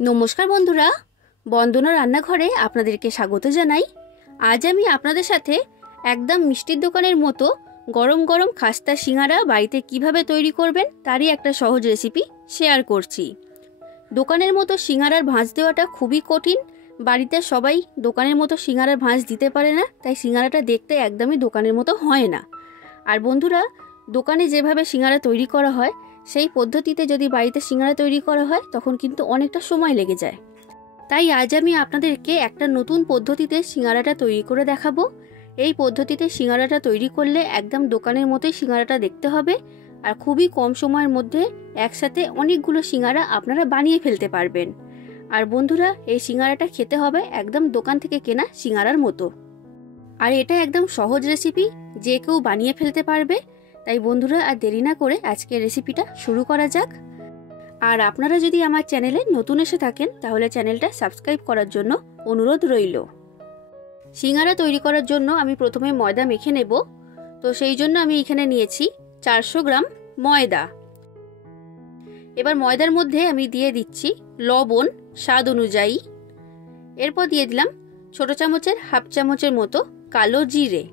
নমস্কার বন্ধুরা, বন্দনা রান্নাঘরে আপনাদেরকে স্বাগত জানাই। আজ আমি আপনাদের সাথে একদম মিষ্টির দোকানের মতো গরম গরম খাস্তা সিঙ্গারা বাড়িতে কিভাবে তৈরি করবেন তারই একটা সহজ রেসিপি শেয়ার করছি। দোকানের মতো সিঙ্গারার ভাঁজ দেওয়াটা খুবই কঠিন। বাড়িতে সবাই দোকানের মতো সিঙ্গারার ভাঁজ দিতে পারে না, তাই সিঙ্গারাটা দেখতে একদমই দোকানের মতো হয় না। আর বন্ধুরা, দোকানে যেভাবে সিঙ্গারা তৈরি করা হয় সেই পদ্ধতিতে যদি বাড়িতে সিঙ্গারা তৈরি করা হয় তখন কিন্তু অনেকটা সময় লেগে যায়। তাই আজ আমি আপনাদেরকে একটা নতুন পদ্ধতিতে সিঙ্গারাটা তৈরি করে দেখাবো। এই পদ্ধতিতে সিঙ্গারাটা তৈরি করলে একদম দোকানের মতোই সিঙ্গারাটা দেখতে হবে, আর খুবই কম সময়ের মধ্যে একসাথে অনেকগুলো সিঙ্গারা আপনারা বানিয়ে ফেলতে পারবেন। আর বন্ধুরা, এই সিঙ্গারাটা খেতে হবে একদম দোকান থেকে কেনা সিঙ্গারার মতো। আর এটা একদম সহজ রেসিপি, যে কেউ বানিয়ে ফেলতে পারবে। তাই বন্ধুরা, আর দেরি না করে আজকের রেসিপিটা শুরু করা যাক। আর আপনারা যদি আমার চ্যানেলে নতুন এসে থাকেন তাহলে চ্যানেলটা সাবস্ক্রাইব করার জন্য অনুরোধ রইল। সিঙ্গারা তৈরি করার জন্য আমি প্রথমে ময়দা মেখে নেব। তো সেই জন্য আমি এখানে নিয়েছি 400 গ্রাম ময়দা। এবার ময়দার মধ্যে আমি দিয়ে দিচ্ছি লবণ স্বাদ অনুযায়ী। এরপর দিয়ে দিলাম ছোট চামচের হাফ চামচের মতো কালো জিরে।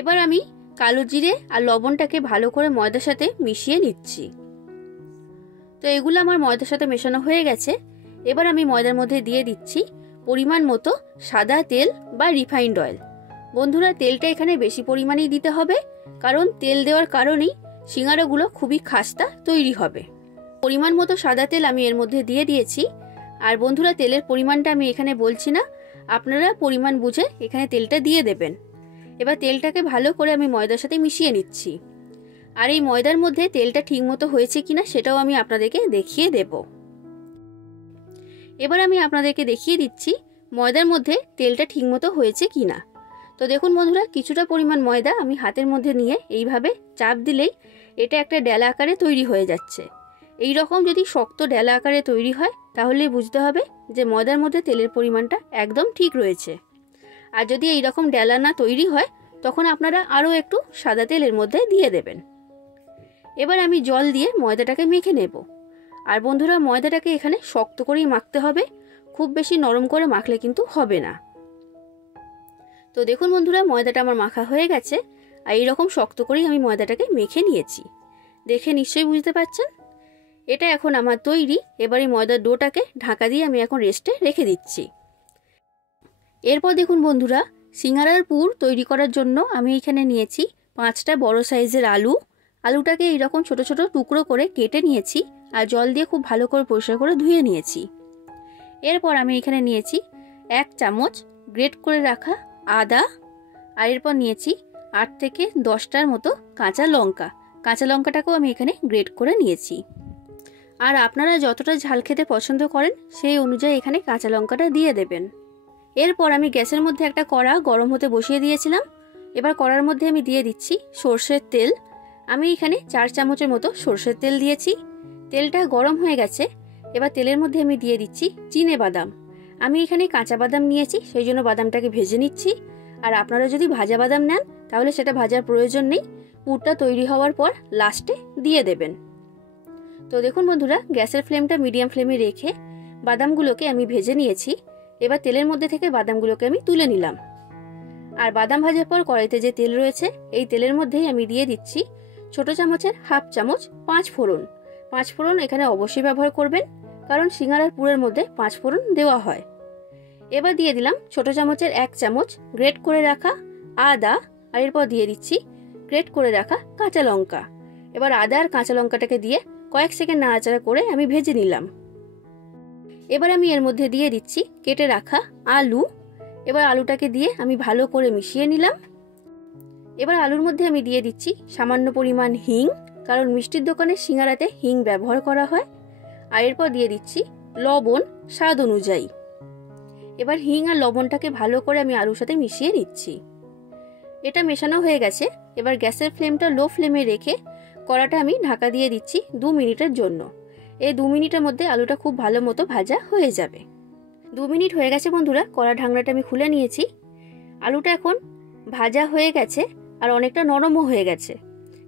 এবার আমি কালো জিরে আর লবণটাকে ভালো করে ময়দার সাথে মিশিয়ে নিচ্ছি। তো এগুলো আমার ময়দার সাথে মেশানো হয়ে গেছে। এবার আমি ময়দার মধ্যে দিয়ে দিচ্ছি পরিমাণ মতো সাদা তেল বা রিফাইন্ড অয়েল। বন্ধুরা, তেলটা এখানে বেশি পরিমাণেই দিতে হবে, কারণ তেল দেওয়ার কারণেই সিঙ্গারাগুলো খুবই খাস্তা তৈরি হবে। পরিমাণ মতো সাদা তেল আমি এর মধ্যে দিয়ে দিয়েছি। আর বন্ধুরা, তেলের পরিমাণটা আমি এখানে বলছি না, আপনারা পরিমাণ বুঝে এখানে তেলটা দিয়ে দেবেন। এবার তেলটাকে ভালো করে আমি ময়দার সাথে মিশিয়ে নিচ্ছি। আর এই ময়দার মধ্যে তেলটা ঠিকমতো হয়েছে কিনা সেটাও আমি আপনাদেরকে দেখিয়ে দেব। এবার আমি আপনাদেরকে দেখিয়ে দিচ্ছি ময়দার মধ্যে তেলটা ঠিকমতো হয়েছে কিনা। তো দেখুন বন্ধুরা, কিছুটা পরিমাণ ময়দা আমি হাতের মধ্যে নিয়ে এইভাবে চাপ দিলেই এটা একটা ডেলা আকারে তৈরি হয়ে যাচ্ছে। এই রকম যদি শক্ত ডেলা আকারে তৈরি হয় তাহলে বুঝতে হবে যে ময়দার মধ্যে তেলের পরিমাণটা একদম ঠিক রয়েছে। আর যদি এই রকম ডেলা না তৈরি হয় তখন আপনারা আরও একটু সাদা তেল এর মধ্যে দিয়ে দেবেন। এবার আমি জল দিয়ে ময়দাটাকে মেখে নেব। আর বন্ধুরা, ময়দাটাকে এখানে শক্ত করেই মাখতে হবে, খুব বেশি নরম করে মাখলে কিন্তু হবে না। তো দেখুন বন্ধুরা, ময়দাটা আমার মাখা হয়ে গেছে। আর এইরকম শক্ত করেই আমি ময়দাটাকে মেখে নিয়েছি। দেখে নিশ্চয়ই বুঝতে পারছেন এটা এখন আমার তৈরি। এবার এই ময়দার ডোটাকে ঢাকা দিয়ে আমি এখন রেস্টে রেখে দিচ্ছি। এরপর দেখুন বন্ধুরা, সিঙ্গারার পুর তৈরি করার জন্য আমি এখানে নিয়েছি 5টা বড় সাইজের আলু। আলুটাকে এইরকম ছোট ছোট টুকরো করে কেটে নিয়েছি আর জল দিয়ে খুব ভালো করে পরিষ্কার করে ধুয়ে নিয়েছি। এরপর আমি এখানে নিয়েছি 1 চামচ গ্রেট করে রাখা আদা। আর এরপর নিয়েছি 8 থেকে 10টার মতো কাঁচা লঙ্কা। কাঁচা লঙ্কাটাকেও আমি এখানে গ্রেট করে নিয়েছি। আর আপনারা যতটা ঝাল খেতে পছন্দ করেন সেই অনুযায়ী এখানে কাঁচা লঙ্কাটা দিয়ে দেবেন। এরপর আমি গ্যাসের মধ্যে একটা কড়া গরম হতে বসিয়ে দিয়েছিলাম। এবার কড়ার মধ্যে আমি দিয়ে দিচ্ছি সর্ষের তেল। আমি এখানে 4 চামচের মতো সর্ষের তেল দিয়েছি। তেলটা গরম হয়ে গেছে। এবার তেলের মধ্যে আমি দিয়ে দিচ্ছি চিনে বাদাম। আমি এখানে কাঁচা বাদাম নিয়েছি, সেই জন্য বাদামটাকে ভেজে নিচ্ছি। আর আপনারা যদি ভাজা বাদাম নেন তাহলে সেটা ভাজার প্রয়োজন নেই, পুরটা তৈরি হওয়ার পর লাস্টে দিয়ে দেবেন। তো দেখুন বন্ধুরা, গ্যাসের ফ্লেমটা মিডিয়াম ফ্লেমে রেখে বাদামগুলোকে আমি ভেজে নিয়েছি। এবার তেলের মধ্যে থেকে বাদামগুলোকে আমি তুলে নিলাম। আর বাদাম ভাজার পর কড়াইতে যে তেল রয়েছে এই তেলের মধ্যেই আমি দিয়ে দিচ্ছি ছোট চামচের হাফ চামচ 5 ফোড়ন। 5 ফোড়ন এখানে অবশ্যই ব্যবহার করবেন, কারণ সিঙ্গারার পুরের মধ্যে 5 ফোড়ন দেওয়া হয়। এবার দিয়ে দিলাম ছোট চামচের 1 চামচ গ্রেট করে রাখা আদা। আর এরপর দিয়ে দিচ্ছি গ্রেট করে রাখা কাঁচা লঙ্কা। এবার আদা আর কাঁচা লঙ্কাটাকে দিয়ে কয়েক সেকেন্ড নাড়াচাড়া করে আমি ভেজে নিলাম। এবার আমি এর মধ্যে দিয়ে দিচ্ছি কেটে রাখা আলু। এবার আলুটাকে দিয়ে আমি ভালো করে মিশিয়ে নিলাম। এবার আলুর মধ্যে আমি দিয়ে দিচ্ছি সামান্য পরিমাণ হিং, কারণ মিষ্টির দোকানের সিঙ্গারাতে হিং ব্যবহার করা হয়। আর এরপর দিয়ে দিচ্ছি লবণ স্বাদ অনুযায়ী। এবার হিং আর লবণটাকে ভালো করে আমি আলুর সাথে মিশিয়ে নিচ্ছি। এটা মেশানো হয়ে গেছে। এবার গ্যাসের ফ্লেমটা লো ফ্লেমে রেখে কড়াটা আমি ঢাকা দিয়ে দিচ্ছি 2 মিনিটের জন্য। এই 2 মিনিটের মধ্যে আলুটা খুব ভালো মতো ভাজা হয়ে যাবে। 2 মিনিট হয়ে গেছে বন্ধুরা, কড়া ঢাকনাটা আমি খুলে নিয়েছি। আলুটা এখন ভাজা হয়ে গেছে আর অনেকটা নরমও হয়ে গেছে।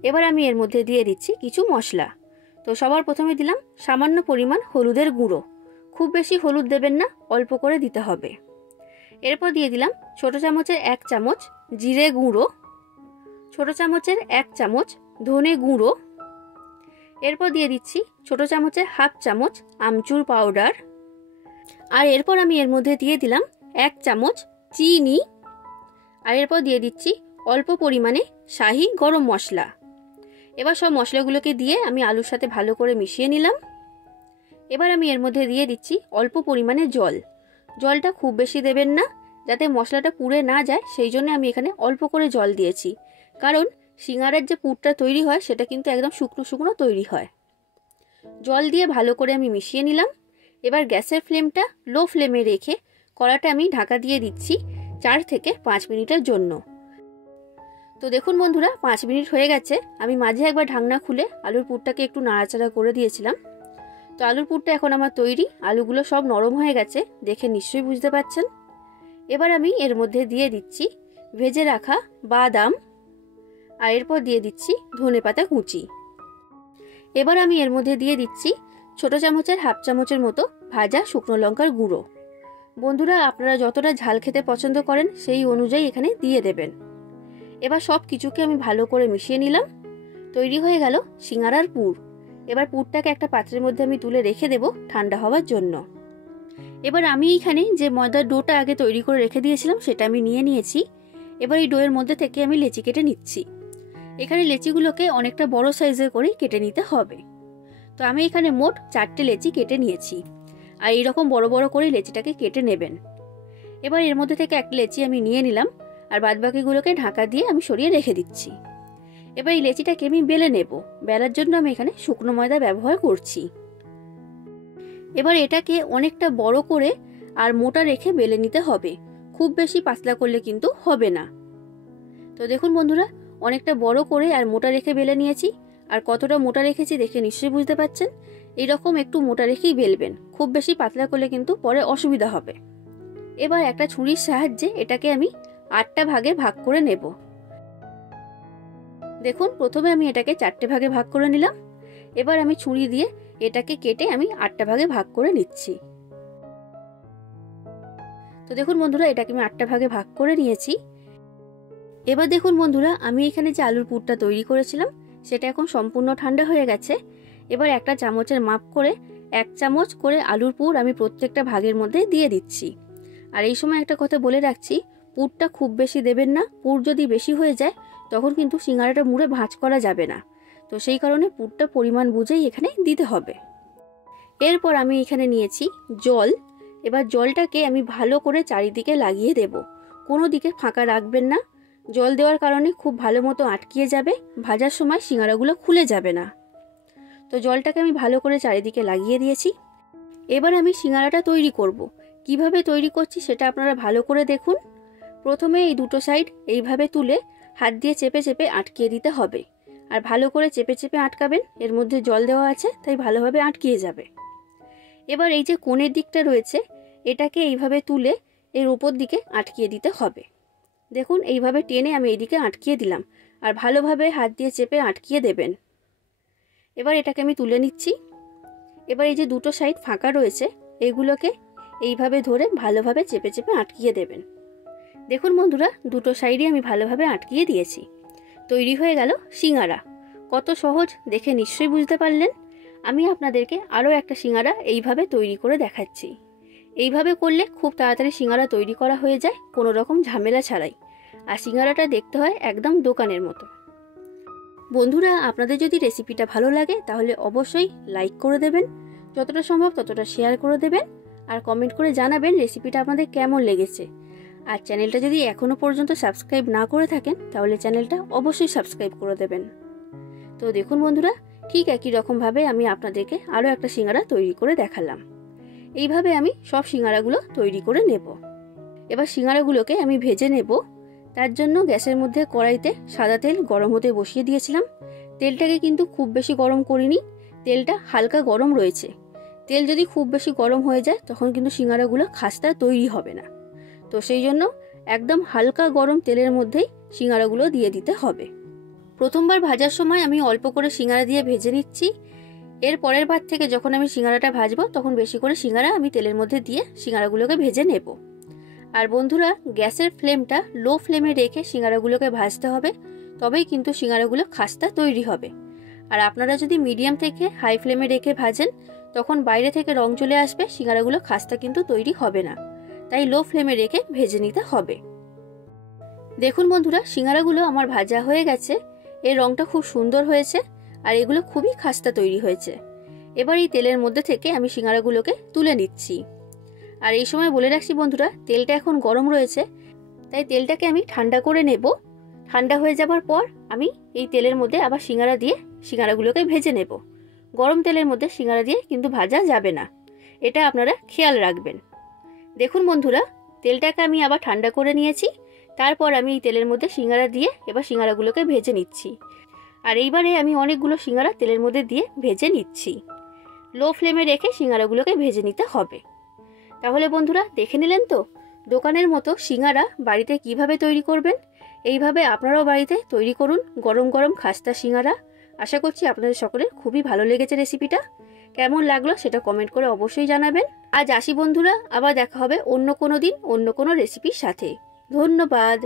এবার আমি এর মধ্যে দিয়ে দিচ্ছি কিছু মশলা। তো সবার প্রথমে দিলাম সামান্য পরিমাণ হলুদের গুঁড়ো, খুব বেশি হলুদ দেবেন না, অল্প করে দিতে হবে। এরপর দিয়ে দিলাম ছোট চামচের 1 চামচ জিরে গুঁড়ো, ছোট চামচের 1 চামচ ধনে গুঁড়ো, এরপর দিয়ে দিচ্ছি ছোট চামচের 1/2 চামচ আমচুর পাউডার, আর এরপর আমি এর মধ্যে দিয়ে দিলাম 1 চামচ চিনি, আর এরপর দিয়ে দিচ্ছি অল্প পরিমাণে শাহি গরম মশলা। এবার সব মশলাগুলোকে দিয়ে আমি আলুর সাথে ভালো করে মিশিয়ে নিলাম। এবার আমি এর মধ্যে দিয়ে দিচ্ছি অল্প পরিমাণে জল। জলটা খুব বেশি দেবেন না, যাতে মশলাটা পুড়ে না যায়, সেই জন্য আমি এখানে অল্প করে জল দিয়েছি। কারণ সিঙ্গারার যে পুরটা তৈরি হয় সেটা কিন্তু একদম শুকনো শুকনো তৈরি হয়। জল দিয়ে ভালো করে আমি মিশিয়ে নিলাম। এবার গ্যাসের ফ্লেমটা লো ফ্লেমে রেখে কড়াটা আমি ঢাকা দিয়ে দিচ্ছি 4 থেকে 5 মিনিটের জন্য। তো দেখুন বন্ধুরা, 5 মিনিট হয়ে গেছে। আমি মাঝে একবার ঢাকনা খুলে আলুর পুরটাকে একটু নাড়াচাড়া করে দিয়েছিলাম। তো আলুর পুরটা এখন আমার তৈরি। আলুগুলো সব নরম হয়ে গেছে, দেখে নিশ্চয়ই বুঝতে পারছেন। এবার আমি এর মধ্যে দিয়ে দিচ্ছি ভেজে রাখা বাদাম, আর এরপর দিয়ে দিচ্ছি ধনেপাতা কুচি। এবার আমি এর মধ্যে দিয়ে দিচ্ছি ছোট চামচের 1/2 চামচের মতো ভাজা শুকনো লঙ্কার গুঁড়ো। বন্ধুরা, আপনারা যতটা ঝাল খেতে পছন্দ করেন সেই অনুযায়ী এখানে দিয়ে দেবেন। এবার সব কিছুকে আমি ভালো করে মিশিয়ে নিলাম। তৈরি হয়ে গেল সিঙ্গারার পুর। এবার পুরটাকে একটা পাত্রের মধ্যে আমি তুলে রেখে দেব ঠান্ডা হওয়ার জন্য। এবার আমি এইখানে যে ময়দার ডোটা আগে তৈরি করে রেখে দিয়েছিলাম সেটা আমি নিয়ে নিয়েছি। এবার এই ডোয়ের মধ্যে থেকে আমি লেচি কেটে নিচ্ছি। এখানে লেচিগুলোকে অনেকটা বড় সাইজের করেই কেটে নিতে হবে। তো আমি এখানে মোট 4টে লেচি কেটে নিয়েছি, আর এইরকম বড় বড় করে লেচিটাকে কেটে নেবেন। এবার এর মধ্যে থেকে একটা লেচি আমি নিয়ে নিলাম, আর বাদবাকিগুলোকে ঢাকা দিয়ে আমি সরিয়ে রেখে দিচ্ছি। এবার এই লেচিটাকে আমি বেলে নেব। বেলার জন্য আমি এখানে শুকনো ময়দা ব্যবহার করছি। এবার এটাকে অনেকটা বড় করে আর মোটা রেখে বেলে নিতে হবে, খুব বেশি পাতলা করলে কিন্তু হবে না। তো দেখুন বন্ধুরা, অনেকটা বড় করে আর মোটা রেখে বেলে নিয়েছি। আর কতটা মোটা রেখেছি দেখে নিশ্চয়ই বুঝতে পারছেন। এইরকম একটু মোটা রেখেই বেলবেন, খুব বেশি পাতলা করলে কিন্তু পরে অসুবিধা হবে। এবার একটা ছুরির সাহায্যে এটাকে আমি 8টা ভাগে ভাগ করে নেব। দেখুন, প্রথমে আমি এটাকে 4টে ভাগে ভাগ করে নিলাম। এবার আমি ছুরি দিয়ে এটাকে কেটে আমি 8টা ভাগে ভাগ করে নিচ্ছি। তো দেখুন বন্ধুরা, এটাকে আমি 8টা ভাগে ভাগ করে নিয়েছি। এবার দেখুন বন্ধুরা, আমি এখানে যে আলুর পুরটা তৈরি করেছিলাম সেটা এখন সম্পূর্ণ ঠান্ডা হয়ে গেছে। এবার একটা চামচের মাপ করে 1 চামচ করে আলুর পুর আমি প্রত্যেকটা ভাগের মধ্যে দিয়ে দিচ্ছি। আর এই সময় একটা কথা বলে রাখছি, পুরটা খুব বেশি দেবেন না। পুর যদি বেশি হয়ে যায় তখন কিন্তু সিঙ্গারাটা মুড়ে ভাঁজ করা যাবে না। তো সেই কারণে পুরটা পরিমাণ বুঝেই এখানে দিতে হবে। এরপর আমি এখানে নিয়েছি জল। এবার জলটাকে আমি ভালো করে চারিদিকে লাগিয়ে দেব, কোনো দিকে ফাঁকা রাখবেন না। জল দেওয়ার কারণে খুব ভালো মতো আটকিয়ে যাবে, ভাজার সময় সিঙ্গারাগুলো খুলে যাবে না। তো জলটাকে আমি ভালো করে চারিদিকে লাগিয়ে দিয়েছি। এবার আমি সিঙ্গারাটা তৈরি করব। কিভাবে তৈরি করছি সেটা আপনারা ভালো করে দেখুন। প্রথমে এই দুটো সাইড এইভাবে তুলে হাত দিয়ে চেপে চেপে আটকিয়ে দিতে হবে, আর ভালো করে চেপে চেপে আটকাবেন। এর মধ্যে জল দেওয়া আছে তাই ভালোভাবে আটকিয়ে যাবে। এবার এই যে কোণের দিকটা রয়েছে এটাকে এইভাবে তুলে এর উপর দিকে আটকিয়ে দিতে হবে। দেখুন, এইভাবে টেনে আমি এইদিকে আটকিয়ে দিলাম, আর ভালোভাবে হাত দিয়ে চেপে আটকিয়ে দেবেন। এবার এটাকে আমি তুলে নিচ্ছি। এবার এই যে দুটো সাইড ফাঁকা রয়েছে এগুলোকে এইভাবে ধরে ভালোভাবে চেপে চেপে আটকিয়ে দেবেন। দেখুন বন্ধুরা, দুটো সাইডে আমি ভালোভাবে আটকিয়ে দিয়েছি। তৈরি হয়ে গেল সিঙ্গারা। কত সহজ দেখে নিশ্চয়ই বুঝতে পারলেন। আমি আপনাদেরকে আরও একটা সিঙ্গারা এইভাবে তৈরি করে দেখাচ্ছি। এইভাবে করলে খুব তাড়াতাড়ি সিঙ্গারা তৈরি করা হয়ে যায়, কোনো রকম ঝামেলা ছাড়াই। আর সিঙ্গারাটা দেখতে হয় একদম দোকানের মতো। বন্ধুরা, আপনাদের যদি রেসিপিটা ভালো লাগে তাহলে অবশ্যই লাইক করে দেবেন, যতটা সম্ভব ততটা শেয়ার করে দেবেন, আর কমেন্ট করে জানাবেন রেসিপিটা আপনাদের কেমন লেগেছে। আর চ্যানেলটা যদি এখনও পর্যন্ত সাবস্ক্রাইব না করে থাকেন তাহলে চ্যানেলটা অবশ্যই সাবস্ক্রাইব করে দেবেন। তো দেখুন বন্ধুরা, ঠিক একই রকমভাবে আমি আপনাদেরকে আরও একটা সিঙ্গারা তৈরি করে দেখালাম। এইভাবে আমি সব সিঙ্গারাগুলো তৈরি করে নেব। এবার সিঙ্গারাগুলোকে আমি ভেজে নেব। তার জন্য গ্যাসের মধ্যে কড়াইতে সাদা তেল গরম হতে বসিয়ে দিয়েছিলাম। তেলটাকে কিন্তু খুব বেশি গরম করিনি, তেলটা হালকা গরম রয়েছে। তেল যদি খুব বেশি গরম হয়ে যায় তখন কিন্তু সিঙ্গারাগুলো খাস্তা তৈরি হবে না। তো সেই জন্য একদম হালকা গরম তেলের মধ্যেই সিঙ্গারাগুলো দিয়ে দিতে হবে। প্রথমবার ভাজার সময় আমি অল্প করে সিঙ্গারা দিয়ে ভেজে নিচ্ছি। এর পরের বার থেকে যখন আমি সিঙ্গারাটা ভাজবো তখন বেশি করে সিঙ্গারা আমি তেলের মধ্যে দিয়ে সিঙ্গারাগুলোকে ভেজে নেব। আর বন্ধুরা, গ্যাসের ফ্লেমটা লো ফ্লেমে রেখে সিঙ্গারাগুলোকে ভাজতে হবে, তবেই কিন্তু সিঙ্গারাগুলো খাস্তা তৈরি হবে। আর আপনারা যদি মিডিয়াম থেকে হাই ফ্লেমে রেখে ভাজেন তখন বাইরে থেকে রং চলে আসবে, সিঙ্গারাগুলো খাস্তা কিন্তু তৈরি হবে না। তাই লো ফ্লেমে রেখে ভেজে নিতে হবে। দেখুন বন্ধুরা, সিঙ্গারাগুলো আমার ভাজা হয়ে গেছে। এর রংটা খুব সুন্দর হয়েছে আর এগুলো খুবই খাস্তা তৈরি হয়েছে। এবার এই তেলের মধ্যে থেকে আমি সিঙ্গারাগুলোকে তুলে নিচ্ছি। আর এই সময় বলে রাখছি বন্ধুরা, তেলটা এখন গরম রয়েছে, তাই তেলটাকে আমি ঠান্ডা করে নেব। ঠান্ডা হয়ে যাবার পর আমি এই তেলের মধ্যে আবার সিঙ্গারা দিয়ে সিঙ্গারাগুলোকে ভেজে নেব। গরম তেলের মধ্যে সিঙ্গারা দিয়ে কিন্তু ভাজা যাবে না, এটা আপনারা খেয়াল রাখবেন। দেখুন বন্ধুরা, তেলটাকে আমি আবার ঠান্ডা করে নিয়েছি। তারপর আমি এই তেলের মধ্যে সিঙ্গারা দিয়ে এবার সিঙ্গারাগুলোকে ভেজে নিচ্ছি। আর এইবারে আমি অনেকগুলো সিঙ্গারা তেলের মধ্যে দিয়ে ভেজে নিচ্ছি। লো ফ্লেমে রেখে সিঙ্গারাগুলোকে ভেজে নিতে হবে। তাহলে বন্ধুরা, দেখে নিলেন তো দোকানের মতো সিঙ্গারা বাড়িতে কিভাবে তৈরি করবেন। এইভাবে আপনারাও বাড়িতে তৈরি করুন গরম গরম খাস্তা সিঙ্গারা। আশা করছি আপনাদের সকলের খুবই ভালো লেগেছে রেসিপিটা। কেমন লাগলো সেটা কমেন্ট করে অবশ্যই জানাবেন। আজ আসি বন্ধুরা, আবার দেখা হবে অন্য কোনো দিন অন্য কোনো রেসিপির সাথে। ধন্যবাদ।